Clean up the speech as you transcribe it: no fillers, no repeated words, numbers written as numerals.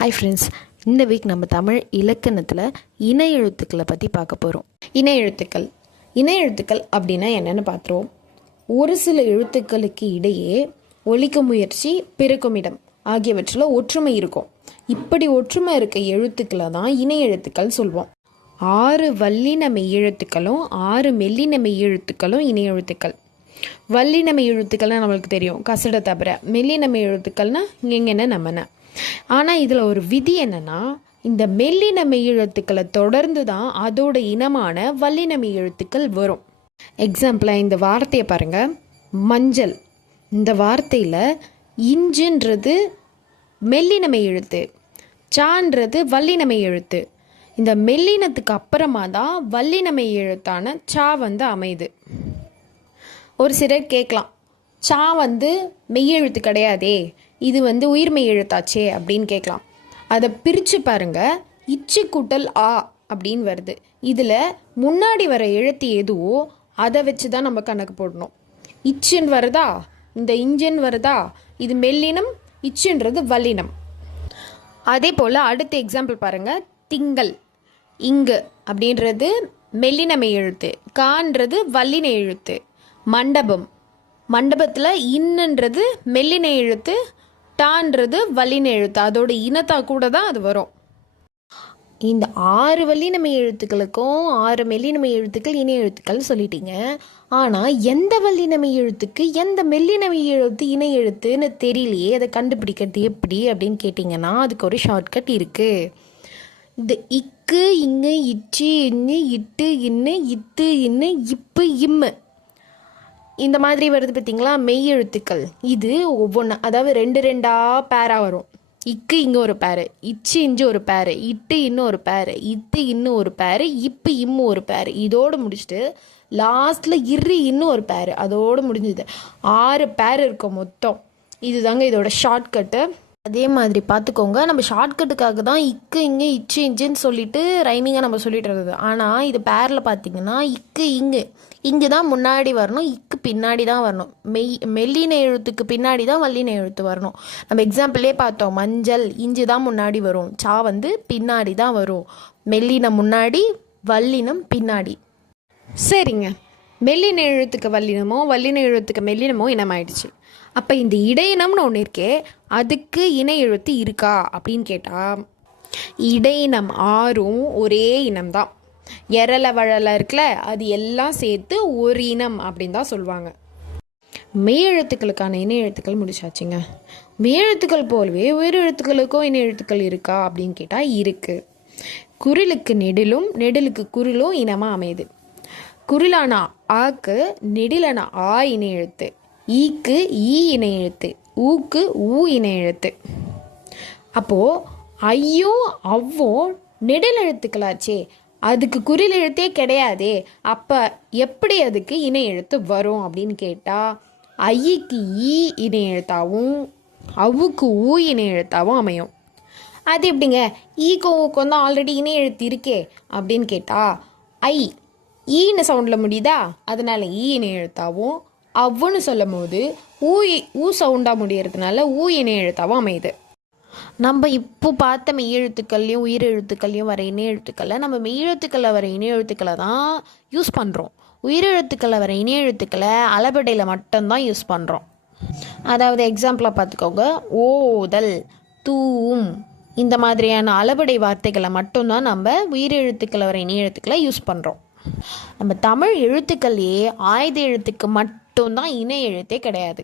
Hi friends, இந்த week நம்ம தமிழ் இலக்கணத்தில் இணை எழுத்துக்களை பற்றி பார்க்க போகிறோம். இணை எழுத்துக்கள் அப்படின்னா என்னென்னு பார்த்துருவோம். ஒரு சில எழுத்துக்களுக்கு இடையே ஒலிக்கும் முயற்சி, பிறக்கும் இடம் ஆகியவற்றில் ஒற்றுமை இருக்கும். இப்படி ஒற்றுமை இருக்க எழுத்துக்களை தான் இணை எழுத்துக்கள் சொல்வோம். 6 வல்லின மெய்யெழுத்துக்களும் 6 மெல்லின மெய்யெழுத்துக்களும் இணை எழுத்துக்கள். வல்லின மெய்யெழுத்துக்கள்னால் நம்மளுக்கு தெரியும், கசட தவிர. மெல்லின மெய்யெழுத்துக்கள்னா இங்கென்ன நம்மன. ஆனால் இதில் ஒரு விதி என்னென்னா, இந்த மெல்லின மெய்யெழுத்துக்களை தொடர்ந்து தான் அதோட இனமான வல்லின மெய்யெழுத்துக்கள் வரும். எக்ஸாம்பிளாக இந்த வார்த்தையை பாருங்கள், மஞ்சள். இந்த வார்த்தையில் இஞ்சுன்றது மெல்லின மெய்யெழுத்து, சான்றது வல்லின மெய்யெழுத்து. இந்த மெல்லினத்துக்கு அப்புறமா தான் வல்லின மெய்யெழுத்தான சா அமையுது. ஒரு சிலர் கேட்கலாம், சா மெய்யெழுத்து கிடையாதே, இது உயிர்மெய் எழுத்தாச்சே அப்படின்னு கேட்கலாம். அதை பிரித்து பாருங்கள், இச்சு கூட்டல் ஆ அப்படின்னு வருது. இதில் முன்னாடி வர எழுத்து எதுவோ அதை வச்சு தான் நம்ம கணக்கு போடணும். இச்சுன்னு வருதா, இந்த இஞ்சன் வருதா, இது மெல்லினம், இச்சுன்றது வல்லினம். அதே போல் அடுத்த எக்ஸாம்பிள் பாருங்கள், திங்கள். இங்கு அப்படின்றது மெல்லின மெய் எழுத்து, கான்றது வல்லின எழுத்து. மண்டபம், மண்டபத்தில் இன்னன்றது மெல்லின எழுத்து, டான்றது வல்லின எழுத்து. அதோட இனத்தா கூட தான் அது வரும். இந்த 6 வல்லினமை எழுத்துக்களுக்கும் 6 மெல்லினமை எழுத்துக்கள் இணை எழுத்துக்கள் சொல்லிட்டீங்க. ஆனால் எந்த வல்லினமை எழுத்துக்கு எந்த மெல்லினமை எழுத்து இணை எழுத்துன்னு தெரியலையே, அதை கண்டுபிடிக்கிறது எப்படி அப்படின்னு கேட்டிங்கன்னா அதுக்கு ஒரு ஷார்ட்கட் இருக்குது. இந்த இக்கு, இங்கு, இச்சு, இன்னு, இட்டு, இன்னு, இத்து, இன்னு, இப்பு, இம்மு, இந்த மாதிரி வருது பார்த்தீங்களா மெய் எழுத்துக்கள். இது ஒவ்வொன்றா, அதாவது 2 பேராக வரும். இக்கு இங்கே ஒரு பேரு, இச்சு இஞ்சு ஒரு பேரு, இட்டு இன்னும் ஒரு பேரு, இத்து இன்னும் ஒரு பேரு, இப்பு இம்மு ஒரு பேரு. இதோடு முடிச்சுட்டு லாஸ்ட்டில் இரு இன்னும் ஒரு பேரு, அதோடு முடிஞ்சுது. 6 பேர் இருக்கும் மொத்தம். இதுதாங்க இதோட ஷார்ட்கட்டு. அதே மாதிரி பார்த்துக்கோங்க, நம்ம ஷார்ட்கட்டுக்காக தான் இக்கு இங்கே இச்சு இஞ்சுன்னு சொல்லிட்டு ரைமிங்காக நம்ம சொல்லிட்டு இருந்தது. ஆனால் இது பேரில் பார்த்தீங்கன்னா இக்கு இங்கு தான் முன்னாடி வரணும், இக்கு பின்னாடி தான் வரணும். மெல்லின எழுத்துக்கு பின்னாடி தான் வல்லின எழுத்து வரணும். நம்ம எக்ஸாம்பிளே பார்த்தோம், மஞ்சள், இஞ்சு தான் முன்னாடி வரும், சா பின்னாடி தான் வரும். மெல்லினம் முன்னாடி, வல்லினம் பின்னாடி. சரிங்க, மெல்லின எழுத்துக்கு வல்லினமோ வல்லின எழுத்துக்கு மெல்லினமோ இனமாயிடுச்சு. அப்போ இந்த இடையினம்னு ஒன்று இருக்கே, அதுக்கு இணை எழுத்து இருக்கா அப்படின்னு கேட்டால், இடையினம் 6ம் ஒரே இனம்தான். எரல வழல இருக்குல்ல, அது எல்லாம் சேர்த்து ஒரு இனம் அப்படின்னு தான் சொல்லுவாங்க. மெய் எழுத்துக்களுக்கான இணை எழுத்துக்கள் முடிச்சாச்சுங்க. மெய் எழுத்துக்கள் போலவே உயிர் எழுத்துக்களுக்கும் இணை எழுத்துக்கள் இருக்கா அப்படின்னு கேட்டால் இருக்குது. குரிலுக்கு நெடிலும் நெடிலுக்கு குரிலும் இனமாக அமையுது. குரிலான ஆக்கு நெடிலான ஆ இணை எழுத்து, ஈக்கு ஈ இணை எழுத்து, ஊக்கு ஊ இணை எழுத்து. அப்போது ஐயும் அவ்வும் நெடில் எழுத்துக்களாச்சே, அதுக்கு குறில் எழுத்தே கிடையாதே, அப்போ எப்படி அதுக்கு இணை எழுத்து வரும் அப்படின்னு கேட்டால், ஐக்கு ஈ இணை எழுத்தாகவும் அவ்வுக்கு ஊ இணை எழுத்தாகவும் அமையும். அது எப்படிங்க, ஈக்கும் ஊக்கும் தான் ஆல்ரெடி இணை எழுத்து இருக்கே அப்படின்னு கேட்டால், ஐ ஈன்னு சவுண்டில் முடியுதா, அதனால ஈ இணை எழுத்தாகவும், அவ்வுன்னு சொல்லும் போது ஊ சவுண்டாக முடியறதுனால ஊ இணை எழுத்தாகவும் அமையுது. நம்ம இப்போ பார்த்த மெய் எழுத்துக்கள்லையும் உயிர் எழுத்துக்கள்லையும் வர இணை எழுத்துக்களை நம்ம மெய் எழுத்துக்களில் வர இணை எழுத்துக்களை தான் யூஸ் பண்ணுறோம். உயிர் எழுத்துக்களில் வர இணை எழுத்துக்களை அளபெடையில் மட்டும்தான் யூஸ் பண்ணுறோம். அதாவது எக்ஸாம்பிளாக பார்த்துக்கோங்க, ஓதல், தூவும், இந்த மாதிரியான அளபெடை வார்த்தைகளை மட்டும்தான் நம்ம உயிர் எழுத்துக்களை வர இணை எழுத்துக்களை யூஸ் பண்ணுறோம். நம்ம தமிழ் எழுத்துக்கள்லேயே ஆயுத எழுத்துக்கு மட்டும்தான் இணை எழுத்தே கிடையாது.